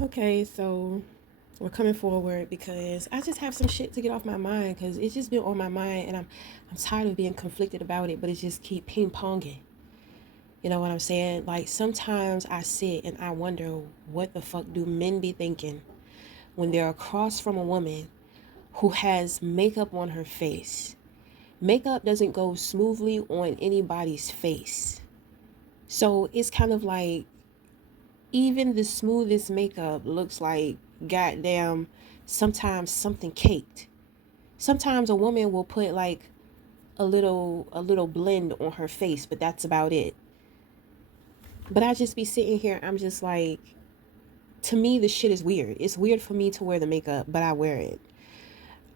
Okay, so we're coming forward because I just have some shit to get off my mind because it's just been on my mind and I'm tired of being conflicted about it, but it just keep ping ponging. You know what I'm saying? Like sometimes I sit and I wonder what the fuck do men be thinking when they're across from a woman who has makeup on her face. Makeup doesn't go smoothly on anybody's face. So it's kind of like even the smoothest makeup looks like goddamn sometimes something caked. Sometimes a woman will put like a little blend on her face, but that's about it. But I just be sitting here, I'm just like, to me the shit is weird. It's weird for me to wear the makeup, but I wear it.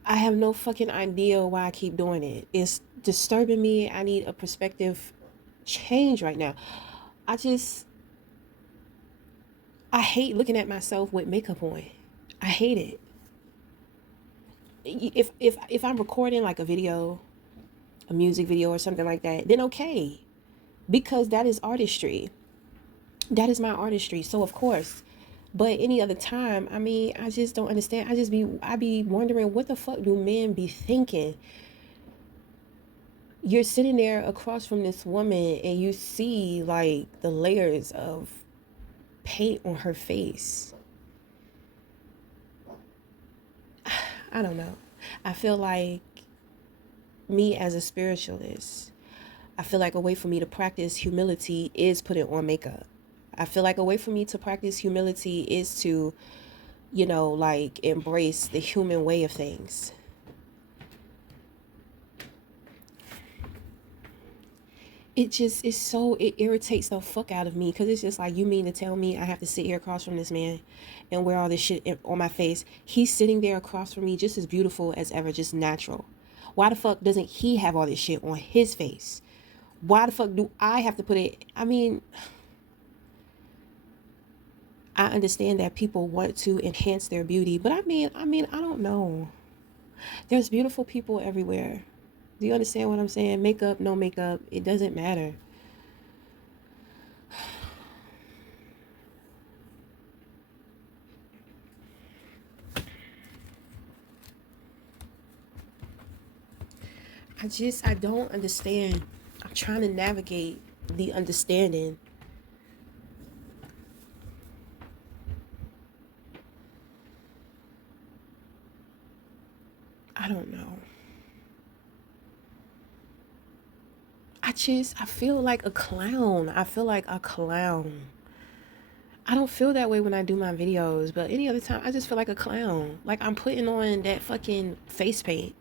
I have no fucking idea why I keep doing it. It's disturbing me. I need a perspective change right now. I just I hate looking at myself with makeup on. I hate it. If I'm recording like a video, a music video or something like that, then okay, because that is artistry. That is my artistry. So of course, but any other time, I mean, I just don't understand. I be wondering what the fuck do men be thinking? You're sitting there across from this woman and you see like the layers of paint on her face. I don't know. I feel like me as a spiritualist, I feel like a way for me to practice humility is putting on makeup. I feel like a way for me to practice humility is to, like embrace the human way of things. It irritates the fuck out of me because it's just like, you mean to tell me I have to sit here across from this man and wear all this shit on my face? He's sitting there across from me just as beautiful as ever, just natural. Why the fuck doesn't he have all this shit on his face? Why the fuck do I have to put it? I mean, I understand that people want to enhance their beauty, but I mean, I don't know. There's beautiful people everywhere. Do you understand what I'm saying? Makeup, no makeup, it doesn't matter. I don't understand. I'm trying to navigate the understanding. I don't know. I feel like a clown. I feel like a clown. I don't feel that way when I do my videos, but any other time I just feel like a clown. Like I'm putting on that fucking face paint.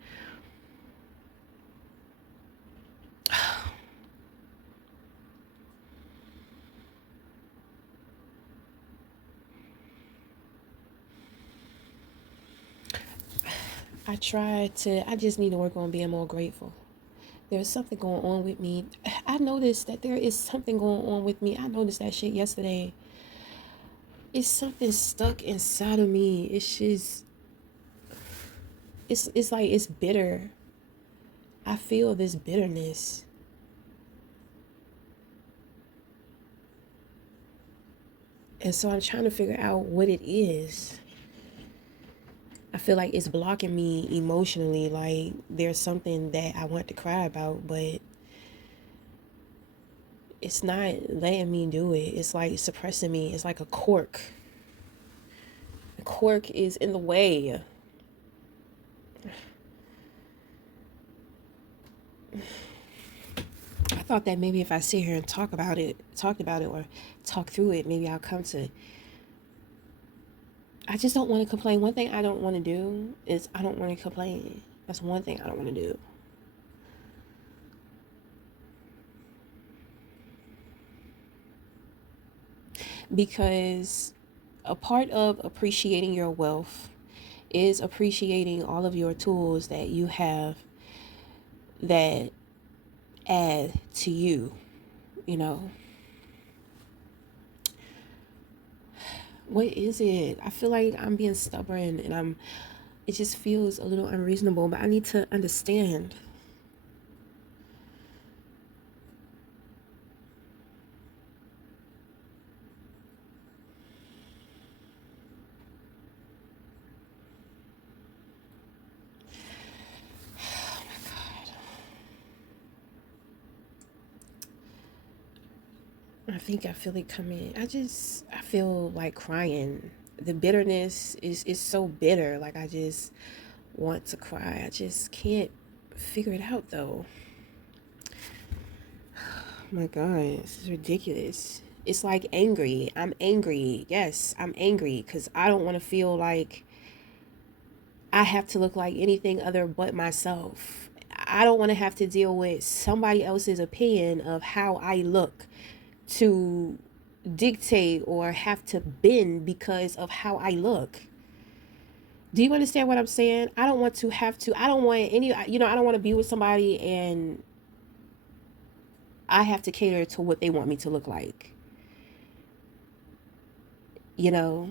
I just need to work on being more grateful. There's something going on with me. I noticed that there is something going on with me. I noticed that shit yesterday. It's something stuck inside of me. It's like it's bitter. I feel this bitterness. And so I'm trying to figure out what it is. I feel like it's blocking me emotionally. Like there's something that I want to cry about, but it's not letting me do it. It's like suppressing me. It's like a cork. The cork is in the way. I thought that maybe if I sit here and talked about it, or talk through it, maybe I'll come to. I just don't want to complain. One thing I don't want to do is I don't want to complain. That's one thing I don't want to do. Because a part of appreciating your wealth is appreciating all of your tools that you have that add to you, you know. What is it? I feel like I'm being stubborn and it just feels a little unreasonable, but I need to understand. I think I feel it coming. I feel like crying. The bitterness is so bitter. Like I just want to cry. I just can't figure it out though. Oh my God, this is ridiculous. It's like angry. I'm angry. Yes, I'm angry because I don't want to feel like I have to look like anything other but myself. I don't want to have to deal with somebody else's opinion of how I look to dictate or have to bend because of how I look. Do you understand what I'm saying? I don't want to have to, I don't want any, I don't want to be with somebody and I have to cater to what they want me to look like. You know,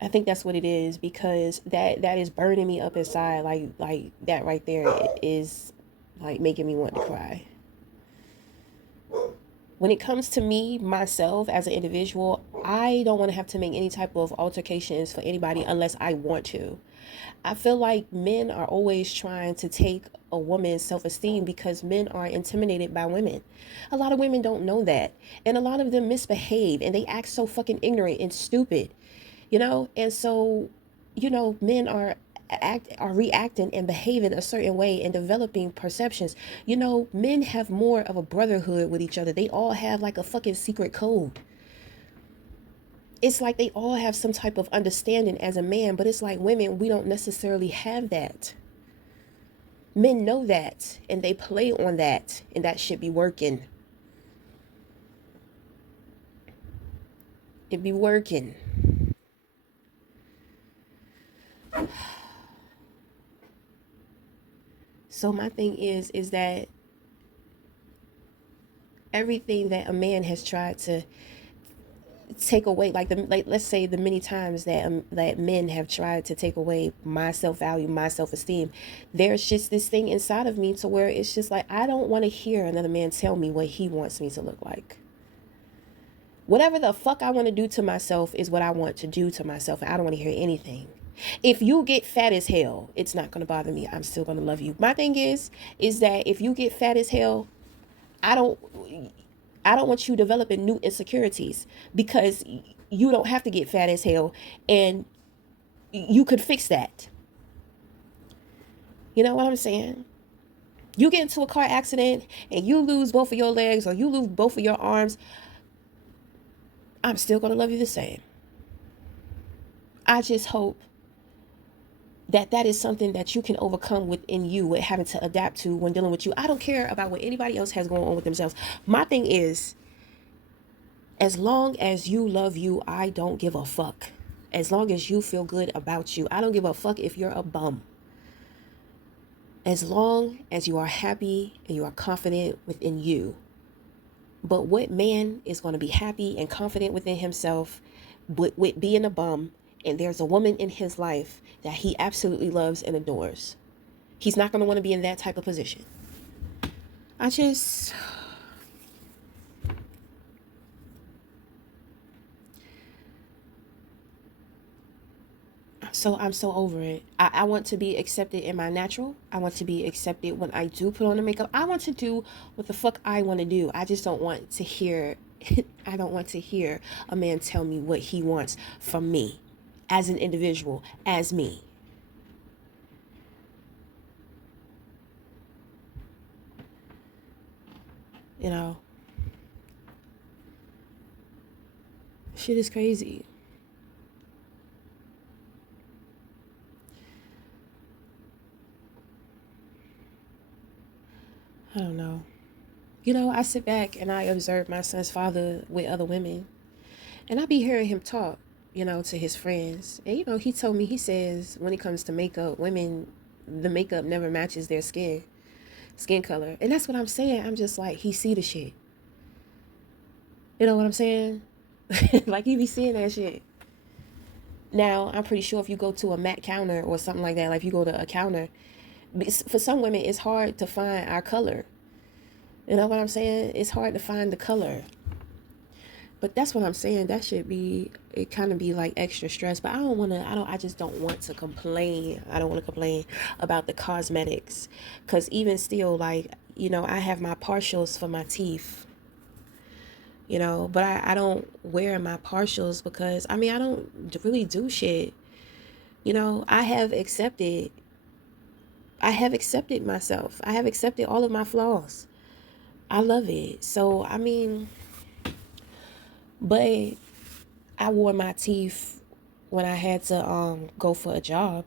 I think that's what it is because that is burning me up inside. Like that right there is like making me want to cry. When it comes to me, myself as an individual, I don't want to have to make any type of altercations for anybody unless I want to. I feel like men are always trying to take a woman's self-esteem because men are intimidated by women. A lot of women don't know that. And a lot of them misbehave and they act so fucking ignorant and stupid. And so men are reacting and behaving a certain way and developing perceptions. Men have more of a brotherhood with each other. They all have like a fucking secret code. It's like they all have some type of understanding as a man, but it's like women, we don't necessarily have that. Men know that and they play on that, and that should be working. It be working. So my thing is that everything that a man has tried to take away, like let's say the many times that men have tried to take away my self-value, my self-esteem, there's just this thing inside of me to where it's just like I don't want to hear another man tell me what he wants me to look like. Whatever the fuck I want to do to myself is what I want to do to myself, and I don't want to hear anything. If you get fat as hell, it's not going to bother me. I'm still going to love you. My thing is that if you get fat as hell, I don't I don't want you developing new insecurities because you don't have to get fat as hell and you could fix that. You know what I'm saying? You get into a car accident and you lose both of your legs or you lose both of your arms, I'm still going to love you the same. I just hope that is something that you can overcome within you with having to adapt to when dealing with you. I don't care about what anybody else has going on with themselves. My thing is, as long as you love you, I don't give a fuck. As long as you feel good about you, I don't give a fuck if you're a bum. As long as you are happy and you are confident within you. But what man is going to be happy and confident within himself with being a bum and there's a woman in his life that he absolutely loves and adores? He's not going to want to be in that type of position. I just... I'm so over it. I want to be accepted in my natural. I want to be accepted when I do put on the makeup. I want to do what the fuck I want to do. I just don't want to hear I don't want to hear a man tell me what he wants from me as an individual, as me. You know, shit is crazy. I don't know. I sit back and I observe my son's father with other women, and I be hearing him talk, to his friends. And, he told me, he says, when it comes to makeup, women, the makeup never matches their skin color. And that's what I'm saying. I'm just like, he see the shit. You know what I'm saying? Like, he be seeing that shit. Now, I'm pretty sure if you go to a MAC counter or something like that, like if you go to a counter, for some women, it's hard to find our color. You know what I'm saying? It's hard to find the color. But that's what I'm saying. That should be, it kind of be like extra stress. But I don't want to, I just don't want to complain. I don't want to complain about the cosmetics. Because even still, like, I have my partials for my teeth, but I don't wear my partials because, I mean, I don't really do shit. I have accepted, myself. I have accepted all of my flaws. I love it. So, I mean, but I wore my teeth when I had to go for a job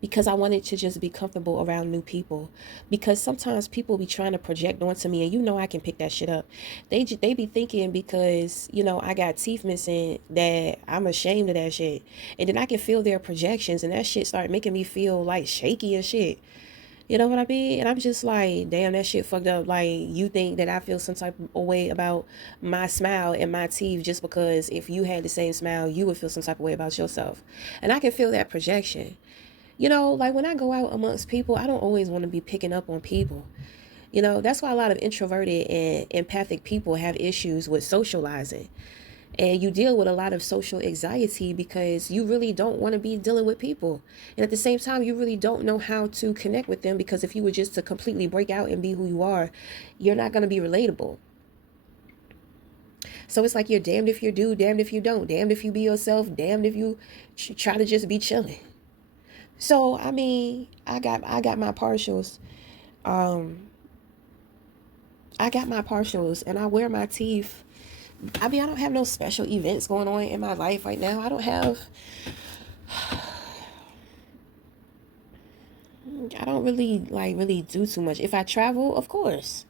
because I wanted to just be comfortable around new people. Because sometimes people be trying to project onto me, and I can pick that shit up. They be thinking because I got teeth missing that I'm ashamed of that shit, and then I can feel their projections, and that shit start making me feel like shaky and shit. You know what I mean? And I'm just like, damn, that shit fucked up. Like, you think that I feel some type of way about my smile and my teeth just because if you had the same smile, you would feel some type of way about yourself. And I can feel that projection. Like when I go out amongst people, I don't always want to be picking up on people. That's why a lot of introverted and empathic people have issues with socializing. And you deal with a lot of social anxiety because you really don't want to be dealing with people. And at the same time, you really don't know how to connect with them because if you were just to completely break out and be who you are, you're not going to be relatable. So it's like you're damned if you do, damned if you don't, damned if you be yourself, damned if you try to just be chilling. So I mean, I got my partials. Um, I got my partials, and I wear my teeth. I mean, I don't have no special events going on in my life right now. I don't have. I don't really really do too much. If I travel, of course.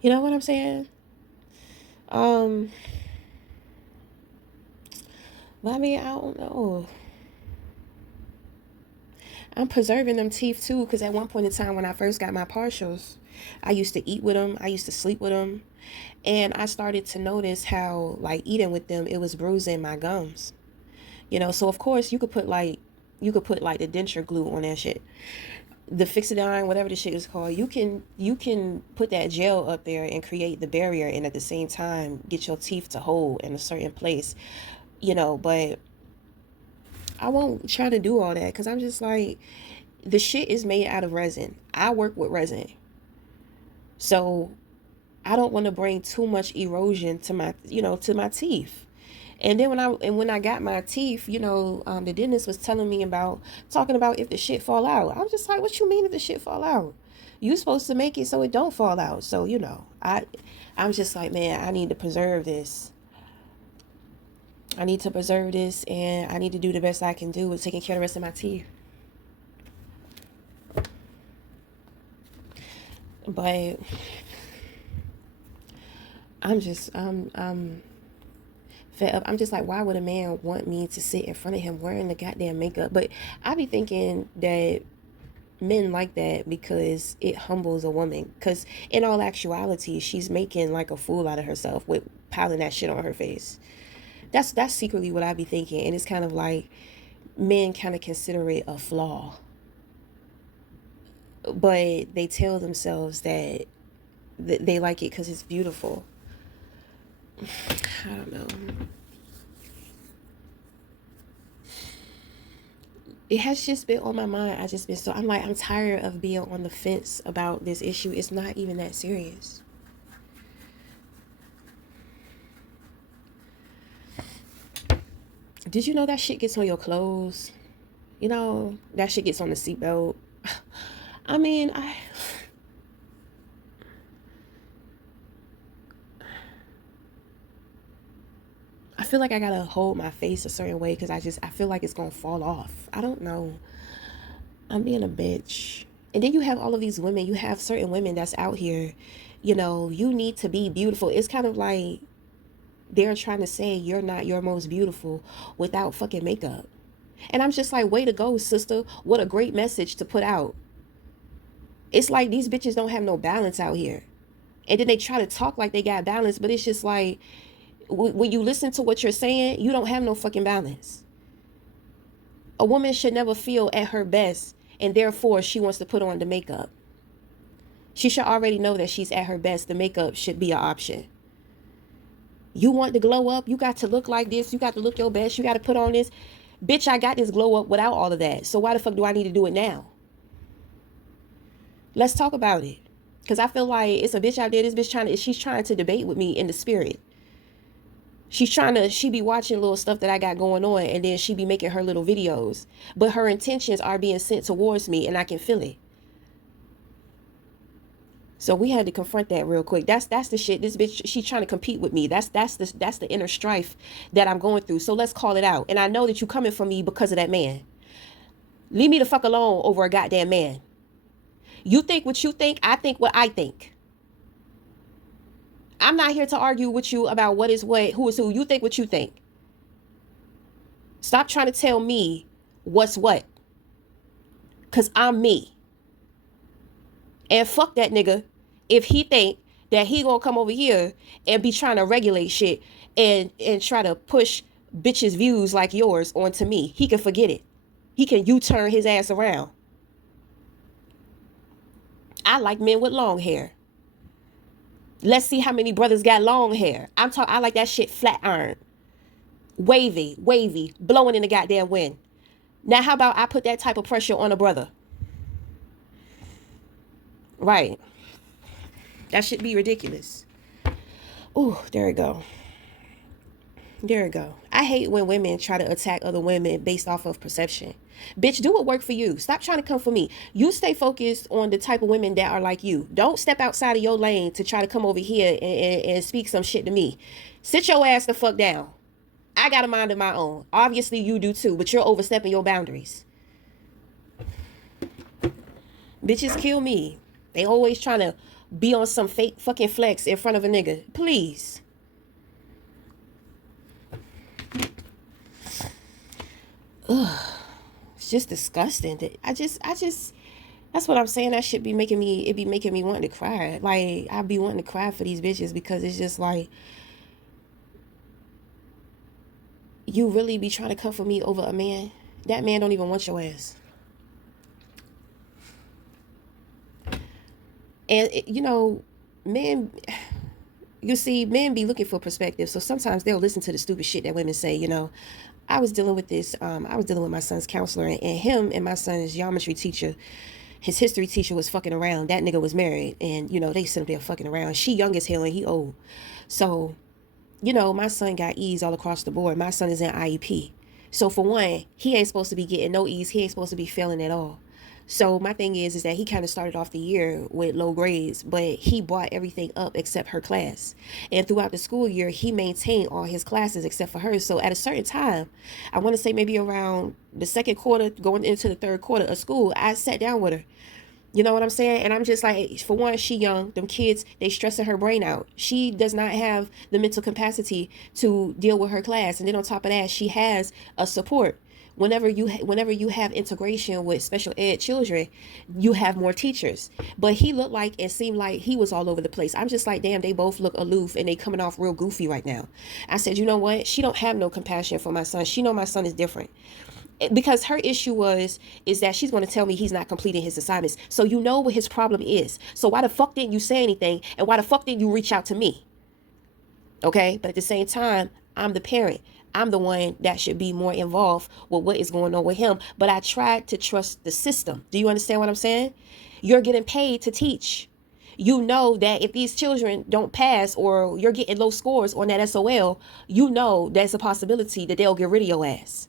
You know what I'm saying? Um, but I mean, I don't know. I'm preserving them teeth too, because at one point in time when I first got my partials, I used to eat with them. I used to sleep with them, and I started to notice how like eating with them, it was bruising my gums. So of course you could put like the denture glue on that shit, the Fixidine, whatever the shit is called. You can put that gel up there and create the barrier, and at the same time get your teeth to hold in a certain place. But I won't try to do all that because I'm just like, the shit is made out of resin. I work with resin, so I don't want to bring too much erosion to my teeth. And then when I got my teeth, the dentist was telling me about talking about if the shit fall out. I'm just like, what you mean if the shit fall out? You supposed to make it so it don't fall out. So I'm just like, man, I need to preserve this. I need to preserve this, and I need to do the best I can do with taking care of the rest of my teeth. But I'm fed up. I'm just like, why would a man want me to sit in front of him wearing the goddamn makeup? But I be thinking that men like that because it humbles a woman. Because in all actuality, she's making like a fool out of herself with piling that shit on her face. That's secretly what I be thinking, and it's kind of like men kind of consider it a flaw, but they tell themselves that they like it because it's beautiful. I don't know. It has just been on my mind. I'm like, I'm tired of being on the fence about this issue. It's not even that serious. Did you know that shit gets on your clothes? That shit gets on the seatbelt. I mean, I feel like I gotta hold my face a certain way because I feel like it's gonna fall off. I don't know. I'm being a bitch. And then you have all of these women. You have certain women that's out here. You need to be beautiful. It's kind of like they're trying to say you're not your most beautiful without fucking makeup. And I'm just like, way to go, sister. What a great message to put out. It's like these bitches don't have no balance out here. And then they try to talk like they got balance, but it's just like, when you listen to what you're saying, you don't have no fucking balance. A woman should never feel at her best, and therefore she wants to put on the makeup. She should already know that she's at her best. The makeup should be an option. You want to glow up, you got to look like this, you got to look your best, you got to put on this. Bitch, I got this glow up without all of that. So why the fuck do I need to do it now? Let's talk about it. Because I feel like it's a bitch out there, this bitch she's trying to debate with me in the spirit. She be watching little stuff that I got going on, and then she be making her little videos. But her intentions are being sent towards me, and I can feel it. So we had to confront that real quick. That's the shit. This bitch, she's trying to compete with me. That's the inner strife that I'm going through. So let's call it out. And I know that you coming for me because of that man. Leave me the fuck alone over a goddamn man. You think what you think, I think what I think. I'm not here to argue with you about what is what, who is who. You think what you think. Stop trying to tell me what's what. Because I'm me. And fuck that nigga if he think that he gonna come over here and be trying to regulate shit and try to push bitches' views like yours onto me. He can forget it. He can U-turn his ass around. I like men with long hair. Let's see how many brothers got long hair. I like that shit flat iron. Wavy, blowing in the goddamn wind. Now how about I put that type of pressure on a brother? Right. That should be ridiculous. Ooh, there we go. There we go. I hate when women try to attack other women based off of perception. Bitch, do what work for you. Stop trying to come for me. You stay focused on the type of women that are like you. Don't step outside of your lane to try to come over here and speak some shit to me. Sit your ass the fuck down. I got a mind of my own. Obviously you do too, but you're overstepping your boundaries. Bitches kill me. They always trying to be on some fake fucking flex in front of a nigga. Please. Ugh. It's just disgusting. I just that's what I'm saying. That shit be making me, it be making me want to cry. Like, I be wanting to cry for these bitches because it's just like, you really be trying to come for me over a man? That man don't even want your ass. And, you know, men, you see, men be looking for perspective. So sometimes they'll listen to the stupid shit that women say, you know. I was dealing with this, I was dealing with my son's counselor, and him and my son's geometry teacher, his history teacher was fucking around. That nigga was married, and, you know, they sit up there fucking around. She young as hell, and he old. So, you know, my son got E's all across the board. My son is in IEP. So, for one, he ain't supposed to be getting no E's. He ain't supposed to be failing at all. So my thing is that he kind of started off the year with low grades, but he brought everything up except her class. And throughout the school year, he maintained all his classes except for hers. So at a certain time, I want to say maybe around the second quarter, going into the third quarter of school, I sat down with her. You know what I'm saying? And I'm just like, for one, she young. Them kids, they stressing her brain out. She does not have the mental capacity to deal with her class. And then on top of that, she has a support. Whenever you have integration with special ed children, you have more teachers. But he looked like and seemed like he was all over the place. I'm just like, damn, they both look aloof and they coming off real goofy right now. I said, you know what? She don't have no compassion for my son. She know my son is different. Because her issue is that she's going to tell me he's not completing his assignments. So you know what his problem is. So why the fuck didn't you say anything? And why the fuck didn't you reach out to me? Okay? But at the same time, I'm the parent. I'm the one that should be more involved with what is going on with him. But I tried to trust the system. Do you understand what I'm saying? You're getting paid to teach. You know that if these children don't pass or you're getting low scores on that SOL, you know there's a possibility that they'll get rid of your ass.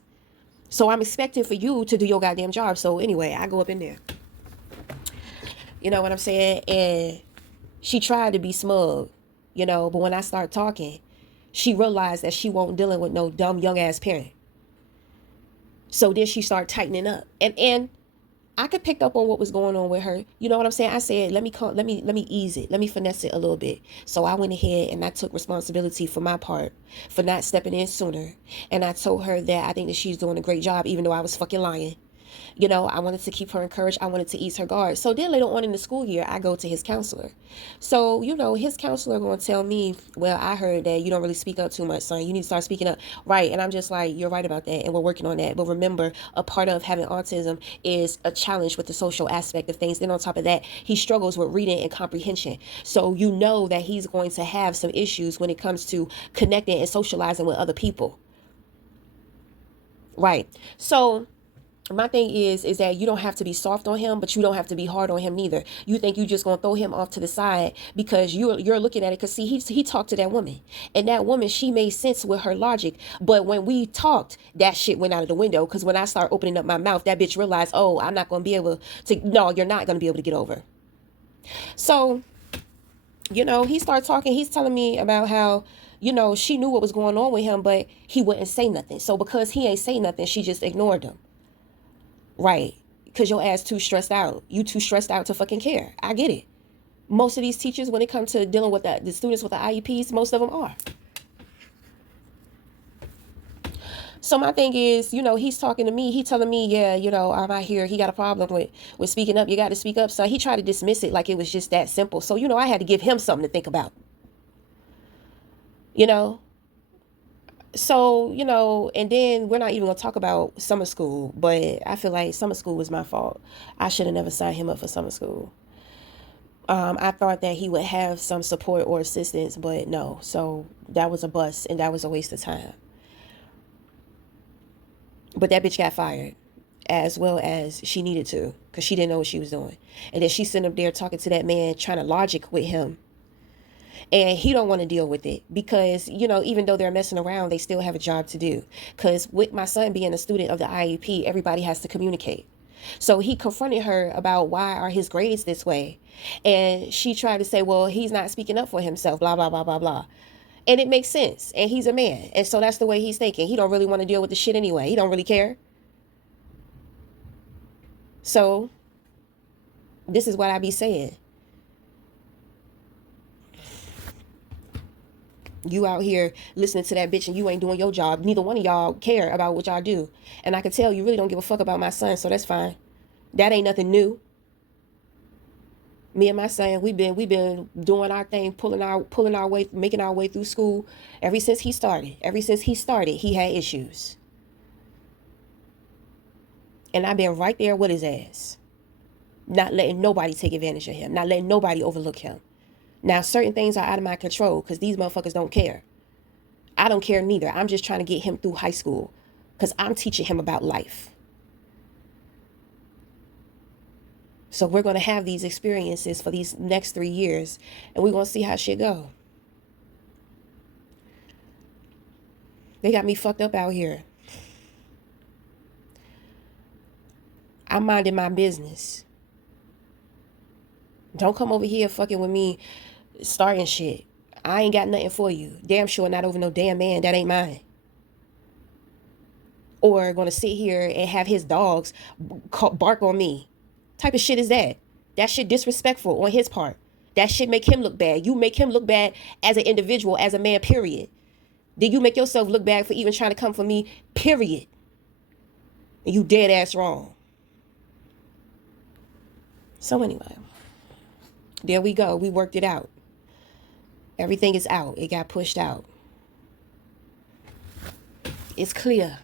So I'm expecting for you to do your goddamn job. So anyway, I go up in there. You know what I'm saying? And she tried to be smug, you know, but when I start talking, she realized that she won't dealing with no dumb young ass parent. So then she started tightening up. And I could pick up on what was going on with her. You know what I'm saying? I said, let me ease it. Let me finesse it a little bit. So I went ahead and I took responsibility for my part for not stepping in sooner. And I told her that I think that she's doing a great job, even though I was fucking lying. You know, I wanted to keep her encouraged. I wanted to ease her guard. So then later on in the school year, I go to his counselor. So, you know, his counselor going to tell me, well, I heard that you don't really speak up too much, son. You need to start speaking up. Right. And I'm just like, you're right about that. And we're working on that. But remember, a part of having autism is a challenge with the social aspect of things. Then on top of that, he struggles with reading and comprehension. So you know that he's going to have some issues when it comes to connecting and socializing with other people. Right. So my thing is that you don't have to be soft on him, but you don't have to be hard on him neither. You think you just gonna throw him off to the side because you're looking at it, because see, he talked to that woman, and that woman, she made sense with her logic. But when we talked, that shit went out of the window, because when I start opening up my mouth, that bitch realized, oh, I'm not gonna be able to. No, you're not gonna be able to get over. So, you know, he started talking. He's telling me about how, you know, she knew what was going on with him, but he wouldn't say nothing. So because he ain't say nothing, she just ignored him. Right. Because your ass too stressed out. You too stressed out to fucking care. I get it. Most of these teachers, when it comes to dealing with the students with the IEPs, most of them are. So my thing is, you know, he's talking to me. He telling me, yeah, you know, I'm out here. He got a problem with speaking up. You got to speak up. So he tried to dismiss it like it was just that simple. So, you know, I had to give him something to think about. You know? So, you know, and then we're not even going to talk about summer school, but I feel like summer school was my fault. I should have never signed him up for summer school. I thought that he would have some support or assistance, but no. So that was a bust, and that was a waste of time. But that bitch got fired, as well as she needed to, because she didn't know what she was doing. And then she's sitting up there talking to that man, trying to logic with him. And he don't want to deal with it because, you know, even though they're messing around, they still have a job to do. Because with my son being a student of the IEP, everybody has to communicate. So he confronted her about why are his grades this way. And she tried to say, well, he's not speaking up for himself, blah, blah, blah, blah, blah. And it makes sense. And he's a man. And so that's the way he's thinking. He don't really want to deal with the shit anyway. He don't really care. So this is what I be saying. You out here listening to that bitch and you ain't doing your job. Neither one of y'all care about what y'all do. And I can tell you really don't give a fuck about my son, so that's fine. That ain't nothing new. Me and my son, we've been doing our thing, pulling our way, making our way through school ever since he started. Ever since he started, he had issues. And I've been right there with his ass. Not letting nobody take advantage of him. Not letting nobody overlook him. Now, certain things are out of my control because these motherfuckers don't care. I don't care neither. I'm just trying to get him through high school because I'm teaching him about life. So we're going to have these experiences for these next 3 years, and we're going to see how shit go. They got me fucked up out here. I'm minding my business. Don't come over here fucking with me starting shit. I ain't got nothing for you. Damn sure not over no damn man. That ain't mine. Or gonna sit here and have his dogs bark on me. Type of shit is that? That shit disrespectful on his part. That shit make him look bad. You make him look bad as an individual, as a man, period. Then you make yourself look bad for even trying to come for me, period. And you dead ass wrong. So anyway, there we go. We worked it out. Everything is out. It got pushed out. It's clear.